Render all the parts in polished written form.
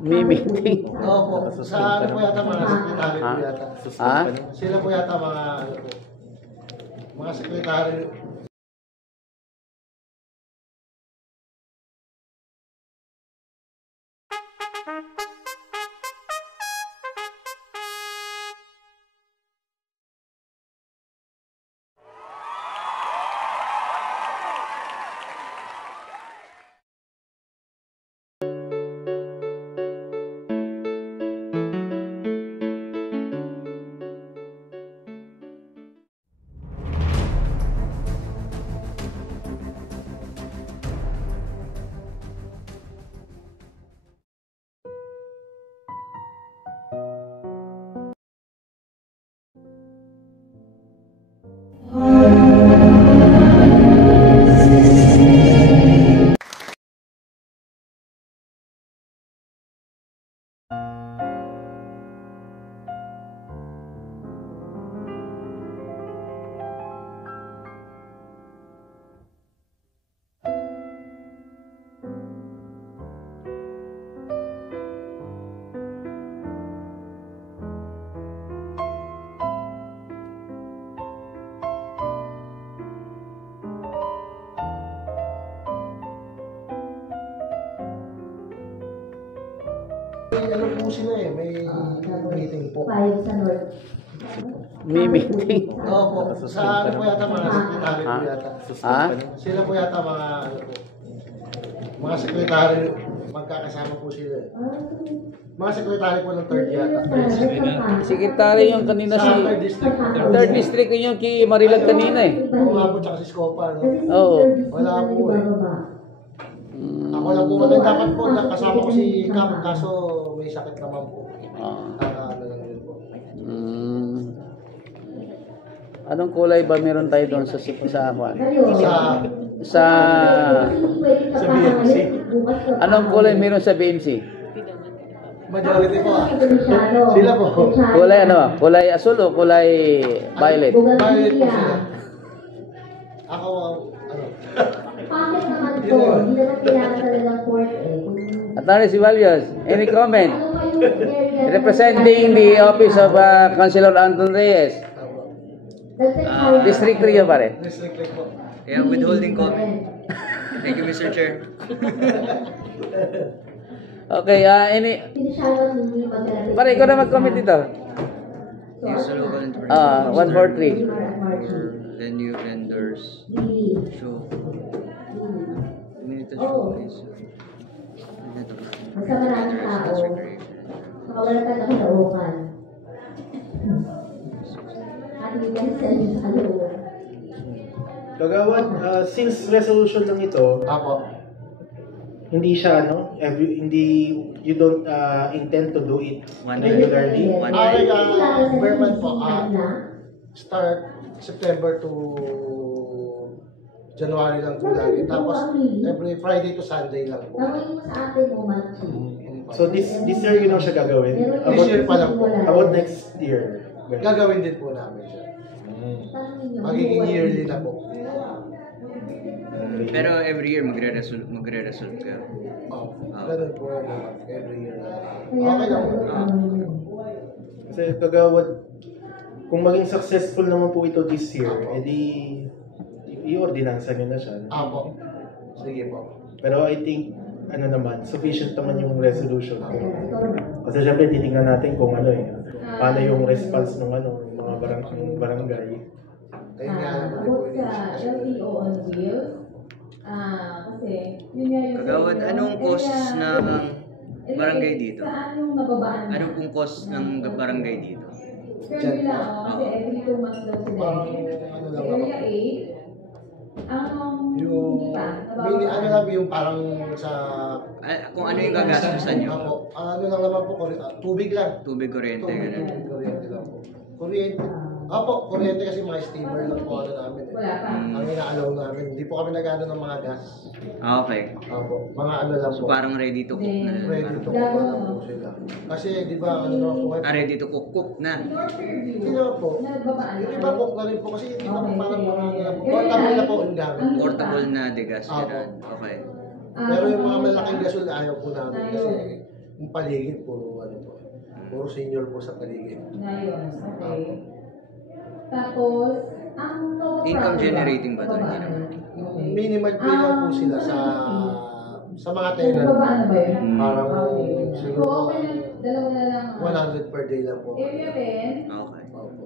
May meeting. Opo, sa ano po yata mga sekretary po yata. Ha? Sila po yata mga ano po, mga sekretary. May ano po sila eh, may meeting po. May meeting. Opo, sa ano po yata mga sekretary po yata. Ha? Sila po yata mga ano po, mga sekretary, magkakasama po sila eh. Mga sekretary po ng third yata. Sekretary yung kanina Sa si... third district. Third district yung kay Marilag kanina eh. Oo nga po, tsaka si Scopa, no? Oo. Wala po eh. Ako lang po ulit, dapat po kasama ko si Cam, kaso may sakit naman po. Ano lang yun po. Anong kulay ba meron tayo doon sa Juan? Sa BMC. Anong kulay meron sa BMC? Majority po ah. Sila po. Kulay ano? Kulay asul o kulay violet? Violet po sila. Ako, ano? Bakit naman po? Hindi naman kailangan talagang court eh. Attorney Sibalios, any comment? Representing the office of Councilor Anton Reyes. District 3 yun pare. District po. Yeah, withholding comment. Thank you, Mr. Chair. Okay, pare, ikaw na mag-comment dito. Yes, so local 143. venue vendors. Show. Minute show is. Basta maraming tao. Saka wala ka nakalookan. At hindi ka sa loob. Kagawad, since resolution lang ito, Ako. hindi siya you don't intend to do it One regularly. Berman po, start September to January lang po lagi. Tapos every Friday to Sunday lang po. Nakunin mo sa atin mo, Machi. So this year yun ang siya gagawin. This year pa lang po. About next year. Gagawin din po namin siya. Magiging yearly na po. Pero every year magre-resolve kayo. Ganun po every year na. Okay lang po. Kasi kagawad, kung maging successful naman po ito this year, edi i-ordinansa nyo na siya. Apo. Sige po. Pero I think, sufficient naman yung resolution. Kasi syempre titingnan natin kung paano yung response ng mga barangay. Ayun nga lang po. About sa LTO on wheels, kasi yun nga yung... Kagawad, anong cost ng barangay dito? Saan yung nababaan? Anong pong cost ng barangay dito? Currently lang ako, kasi every 2 months daw sila. Ano lang naman Area po. 8, Yung, ano lang yung parang sa... Kung ano yung gagastusan nyo? Ako, ano lang naman po, tubig lang. Tubig, kuryente, gano'n. Kuryente lang po. Kuryente. Apo, kuryente kasi mga steamer lang po namin. wala pa. Ang inaalaw namin. Hindi po kami nag-ano ng mga gas. Okay. Apo, mga ano lang So po. parang ready to cook na. Ready to cook na lang po sila. Kasi di ba ano na po. Ready to cook na. Hindi naman po. Nababaan Yung iba po na rin po kasi hindi pa po parang mga ano lang po. Portable na po yung gamit. Portable na degas, Apo. gano'n. Okay. Pero yung mga malaking gasol, ayaw po namin kasi yung paligid, puro puro senior po sa paligid. Ngayon, okay. Tapos, ang no Income problem generating ba ito? Babaan Hindi naman. Okay. Minimal pay lang po sila sa mga tenant. Babaan na ba yun? Parang Okay. So, siguro okay na, dalawa na lang. 100 per day lang po. Area 10, Okay. Opo.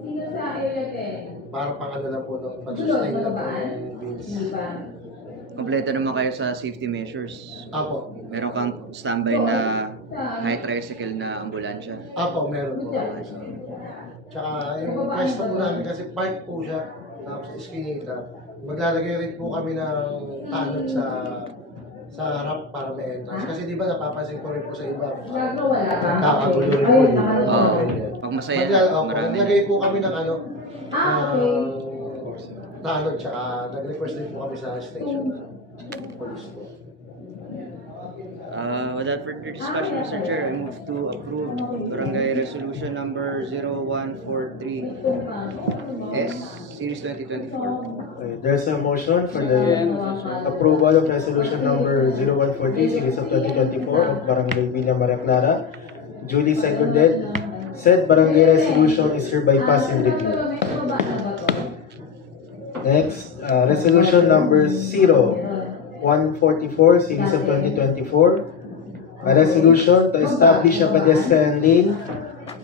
sino sa area 10? Para pang ano lang po ng Sulod, pag-sustain lang po babaan? ng bills. Hindi pa. Kompleto naman kayo sa safety measures. Apo. Meron kang standby na high tricycle na ambulansya. Apo, meron po. Tsaka yung pwesto po namin kasi park po siya. Tapos iskinita. Maglalagay rin po kami ng tanod sa harap para may entrance. Kasi di ba napapansin ko rin po sa iba. Gagawa wala pa. Nagkakagulo rin po. Ayun, dito. nakakagawa. Pag masaya, marami. Naglagay po kami ng ano, Okay. tanod, tsaka nag-request din po kami sa station na police po. Without further discussion, Mr. Chair, I move to approve Barangay Resolution Number 0143S, Series 2024. Okay, there's a motion for the approval of resolution number 0143 series of 2024 of Barangay Villa Maria Clara, duly seconded. Said barangay resolution is hereby passed in review. Next, resolution number 0144 series of 2024. A resolution to establish a pedestrian lane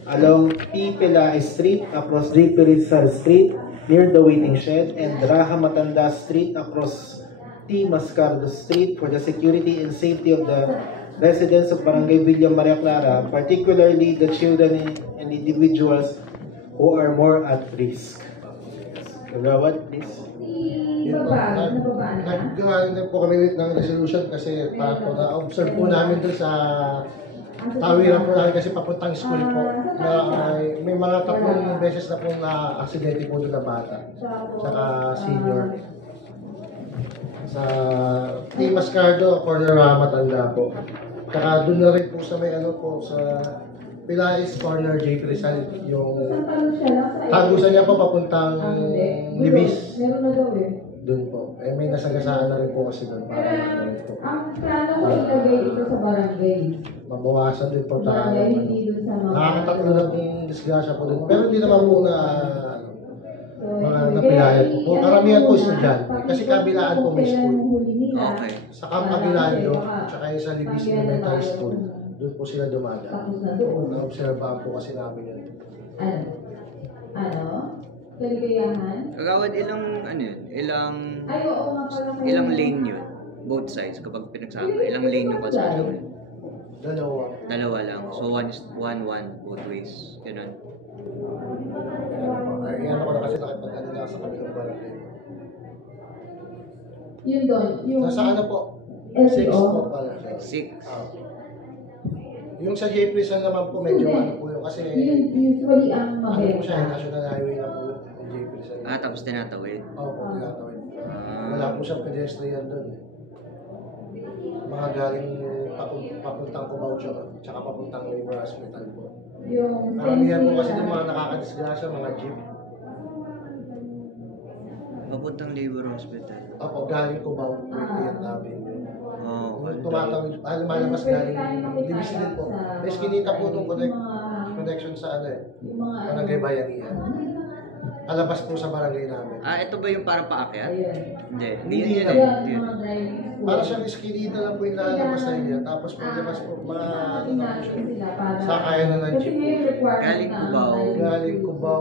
along P. Pelae Street across J. Rizal Street near the waiting shed and Raha Matanda Street across T. Mascardo Street for the security and safety of the residents of Barangay Villa Maria Clara, particularly the children and individuals who are more at risk. Gawad, please. Nababaan na? Naggawa din po kami ng resolution kasi na-observe po namin doon sa tawiran po namin kasi papuntang school po. May mga 3 beses na po na-aksidente po doon na bata. Tsaka senior. Sa T. Mascardo, corner Matanda po. Tsaka doon na rin po sa may ano po sa Pilaes Corner, J. Rizal, yung tagusan niya po papuntang Libis. Meron na daw eh. Doon po. Eh, may nasagasaan na rin po kasi doon. Pero Para po. ang plano ko ilagay dito sa barangay. Mabawasan din po tayo. Barangay, hindi dun sa mga... Nakakatatlo na yung disgrasya po doon. Pero hindi naman po na So, mga ibigay- napilayan po. Karamihan po estudyante. Kasi kabilaan po may school. Okay. Sa Camp Aguilardo, tsaka yung sa Libis Elementary School, doon po sila dumadaan. Tapos na doon. Na-obserbahan po kasi namin yun. Ano? Kaligayahan? Kagawad, ilang Ay, oo nga pala. ilang lane yun? Both sides, kapag pinagsama, ilang lane yung kalsada? Dalawa. Dalawa lang. So, one, both ways. Ganun. Ay, ano ko na kasi nakipag-ano na sa kabilang barangay. Yun doon. Yung Nasa ano po? LTO? 6 po pala. 6. Ah. Yung sa J. Rizal naman po, medyo ano po yun. Kasi Yun usually ang ano po siya, mabenta. national highway na po yung J. Rizal. Tapos tinatawid. Oo po, tinatawid. Ah. Wala po siyang pedestrian doon. Mga galing papuntang Cubao tsaka papuntang Labor Hospital po. Yung Karamihan po kasi yung mga nakakadisgrasya, mga jeep. Papuntang Labor Hospital. Opo, galing Cubao, 20th Avenue. Oh, Kung tumatawid, lumalabas galing Libis din po. May skinita po itong connection sa ano eh, yung mga Barangay Bayanihan. Alabas po sa barangay namin. ito ba yung parang paakyat? Ayun. Hindi. Hindi Yun na. eh. Yan, Yun. mga driving school. Para siyang skinita lang po yung lalabas sa inyo. Tapos paglabas po, mga ano na po siya. Sakayan na ng jeep. Galing Cubao. Galing Cubao,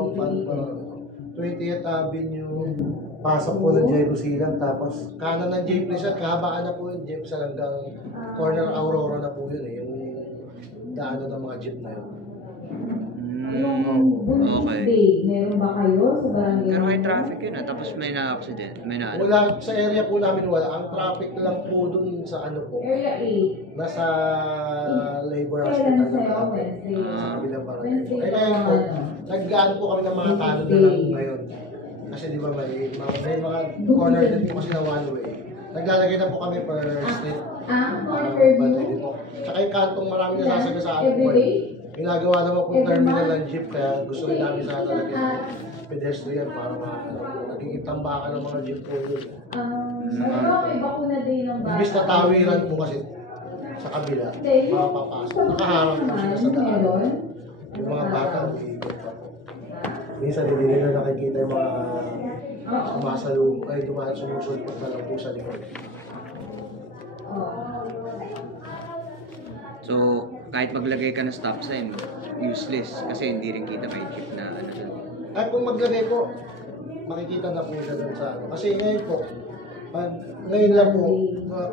20th Avenue, pasok po ng J. Silang, tapos kanan ng J. Rizal, kahabaan na po yung jeep sa hanggang corner Aurora na po yun eh, yung daanan ng mga jeep na yun. Yung Buntis Okay. Day, meron ba kayo sa barangay? Pero may traffic yun tapos may na-accident. May na Wala, sa area po namin wala, ang traffic lang po dun sa ano po, Area 8. nasa Labor Kailan Hospital sa'yo? na po. Wednesday. Sa kabilang barangay. Wednesday Eh ngayon po, nag-ano po kami ng mga tanod na lang ngayon. Kasi di ba may mga corner din po kasi na one way. Naglalagay na po kami per street. Ang Bantay interview? din po. Tsaka yung kantong marami na sasagasaan po. Everyday? Ginagawa naman po terminal ng jeep kaya gusto rin namin sana talaga pedestrian para naging tambakan ng mga jeep po yun. Ano, may bakuna din ng bata. Imbis na tawiran po kasi sa kabila, mapapasok. Nakaharap po sila sa daan. Yung mga bata, umiikot pa po. Minsan hindi nila nakikita yung mga sumasalub, ay dumaan sumusulpot na lang po sa likod. So, kahit maglagay ka ng stop sign, useless kasi hindi rin kita may jeep na ano doon. Ay kung maglagay po, makikita na po siya dun sa ano. Kasi ngayon po, ngayon lang po,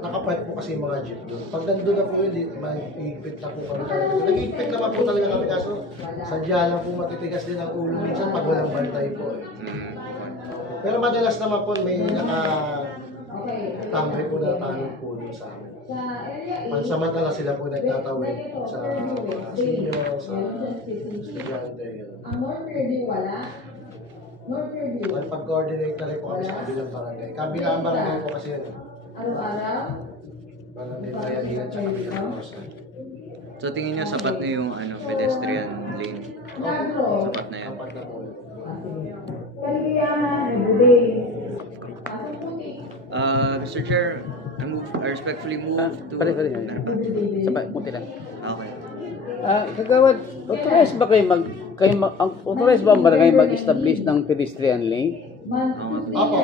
nakapark po kasi yung mga jeep doon. Pag nandun na po yun, mag-iipit na po kami. Nag-iipit naman po talaga kami kaso sadya lang po matitigas din ang ulo minsan pag walang bantay po eh. Pero madalas naman po may nakatambay po na tanong po dun sa amin. Pansamantala sila po nagtatawid sa mga senior, sa estudyante. Ang North Fairview wala. North Fairview. Pag-coordinate na rin po kami sa kabilang barangay. Kabilang barangay po kasi yun. Araw-araw. Barangay Bayahiran sa kabilang barangay. So, tingin niyo sapat na yung pedestrian lane? Dagro. Sapat na yan. Kapag na po yun. Kaligayahan, everyday. Pasok puti. Mr. Chair, I respectfully move to... Pare. Everyday. Sabay, munti lang. Okay. Kagawad, authorized ba authorized ba ang barangay mag-establish ng pedestrian lane? Opo.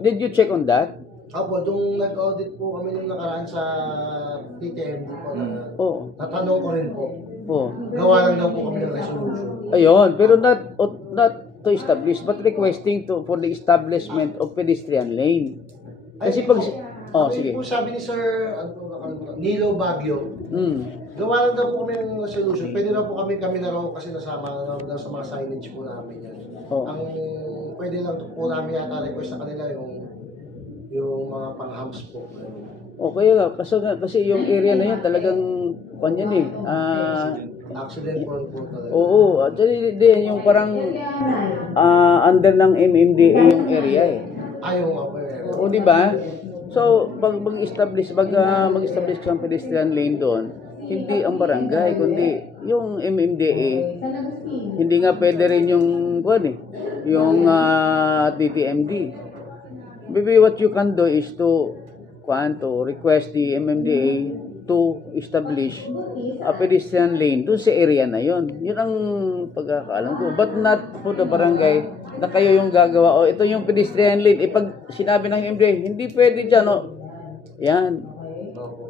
Did you check on that? Opo, nung nag-audit po kami nung nakaraan sa TTMD po na Oo. natanong ko rin po. Oo. Gawa lang daw po kami ng resolution. Ayun, pero not to establish but requesting for the establishment of pedestrian lane. Kasi pag sige. Po sabi ni Sir Nilo Baguio, gawa lang daw po kami ng resolution. Pwede na po kami na raw kasi nasama na daw sa mga signage po namin yan. Ang pwede lang po namin yata request sa kanila yung mga pang-hams po. Kaya nga, kasi yung area na yan talagang kanyan eh. Accident prone po talaga. Oo, actually din yung parang under ng MMDA yung area eh. Ayaw nga po. O di ba? So, pag mag-establish ka ng pedestrian lane doon, hindi ang barangay kundi yung MMDA. Hindi nga pwede rin yung yung DTMD. Maybe what you can do is to request the MMDA to establish a pedestrian lane doon sa area na yon. Yun ang pagkakaalam ko. But not for the barangay na kayo yung gagawa. Ito yung pedestrian lane. Pag sinabi ng MMDA, hindi pwede dyan. Yan.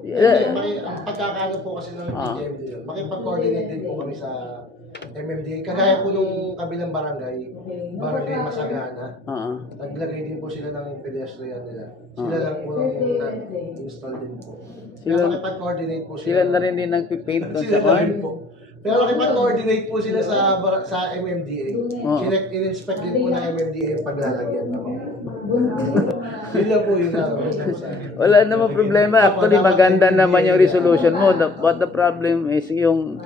Ang pagkakaano po kasi ng TTMD yun, makipag-coordinate din po kami sa MMDA. Kagaya po nung kabilang barangay Masagana, naglagay din po sila ng pedestrian nila. Sila lang po nag-install din po. Kaya makipag-coordinate po sila. Sila na rin din nagpipaint doon sa Sila rin po. Pero nakipag-coordinate po sila sa MMDA. In-inspect din po ng MMDA yung paglalagyan naman. Yun lang po yung wala namang problema. Actually, maganda naman yung resolution mo. But the problem is yung...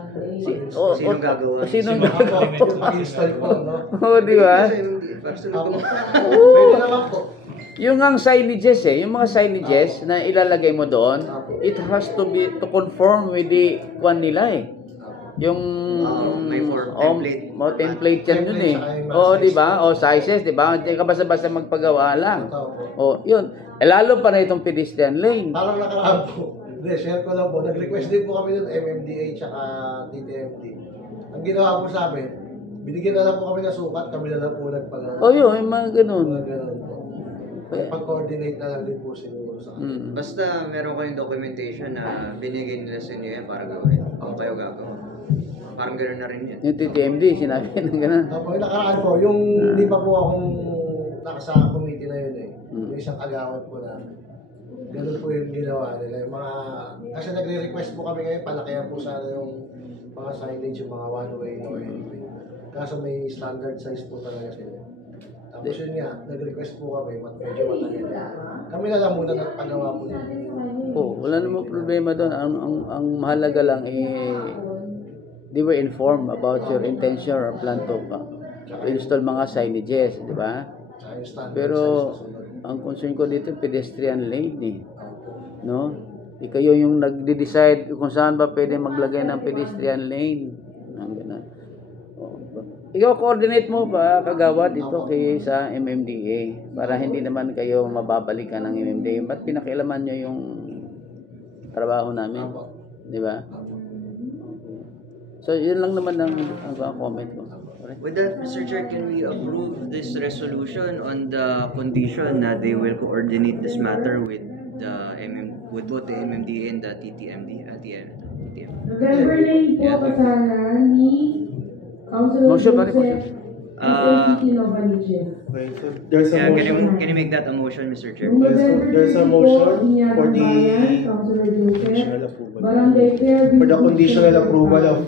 Sinong gagawa? Sinong gagawa? Mag-install po, no? Oo, di ba? Pwede naman po. Yung ang signages yung mga signages na ilalagay mo doon, it has to be to conform with the one nila Yung may template. Template yan yun di ba? Sizes, di ba? Hindi ka basta-basta magpagawa lang. Yun. Lalo pa na itong pedestrian lane. Parang nakaraan po. Hindi, share ko lang po. Nag-request din po kami ng MMDA tsaka TTMD. Ang ginawa po sa amin, binigyan na lang po kami ng sukat, kami na lang po nagpagawa. Yun, yung mga ganun. Pag-coordinate na lang din po siguro sa kanila. Basta meron kayong documentation na binigay nila sa inyo para gawin. Ako kayo gagawa. Parang gano'n na rin yan. Yung TTMD, sinabi ng gano'n. Yung nakaraan po, yung di pa po akong nakasa committee na yun yung isang agawat po namin. Ganun po yung ginawa nila. Yung mga, kasi nagre-request po kami ngayon, palakihan po sana yung mga signage, yung mga one-way, no entry. Kaso may standard size po talaga sila. Tapos yun nga, nag-request po kami, medyo matagal. Kami na lang muna nagpagawa po yun. Wala namang problema doon. Ang mahalaga lang they were informed about your intention or plan to install mga signages, di ba? Pero ang concern ko dito pedestrian lane no? Kayo yung nagde-decide kung saan ba pwede maglagay ng pedestrian lane. ikaw coordinate mo ba kagawad dito kay sa MMDA para hindi naman kayo mababalikan ng MMDA. Ba't pinakialaman nyo yung trabaho namin? Di ba? So, yun lang naman ang comment ko. With that, Mr. Chair, can we approve this resolution on the condition na they will coordinate this matter with with both the MMDA and the TTMD? November 9 po kasana ni Councilor Motion, pare, Joseph SLCT Novaliches. Okay, so there's a Yeah, motion. can you make that a motion, Mr. Chair? There's a motion for the conditional approval. For the conditional approval of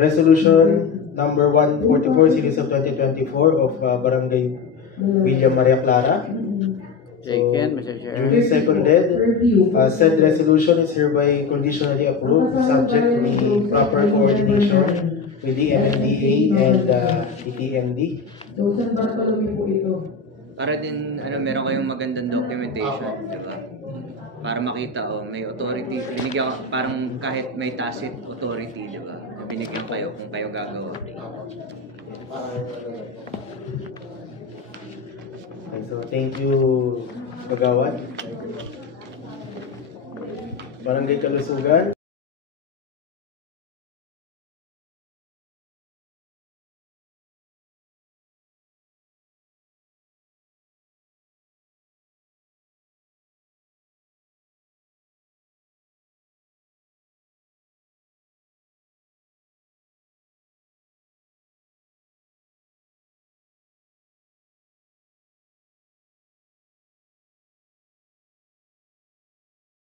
resolution number 144 series of 2024 of Barangay Villa Maria Clara. Second, Mr. Chair. Duly seconded. Said resolution is hereby conditionally approved subject to the proper coordination with the MMDA and TTMD. So, San Bartolome po ito. Para din, meron kayong magandang documentation, di ba? Para makita, may authority, binigyan, parang kahit may tacit authority, di ba? Binigyan kayo kung kayo gagawa. Okay, so thank you, Kagawad. Barangay Kalusugan.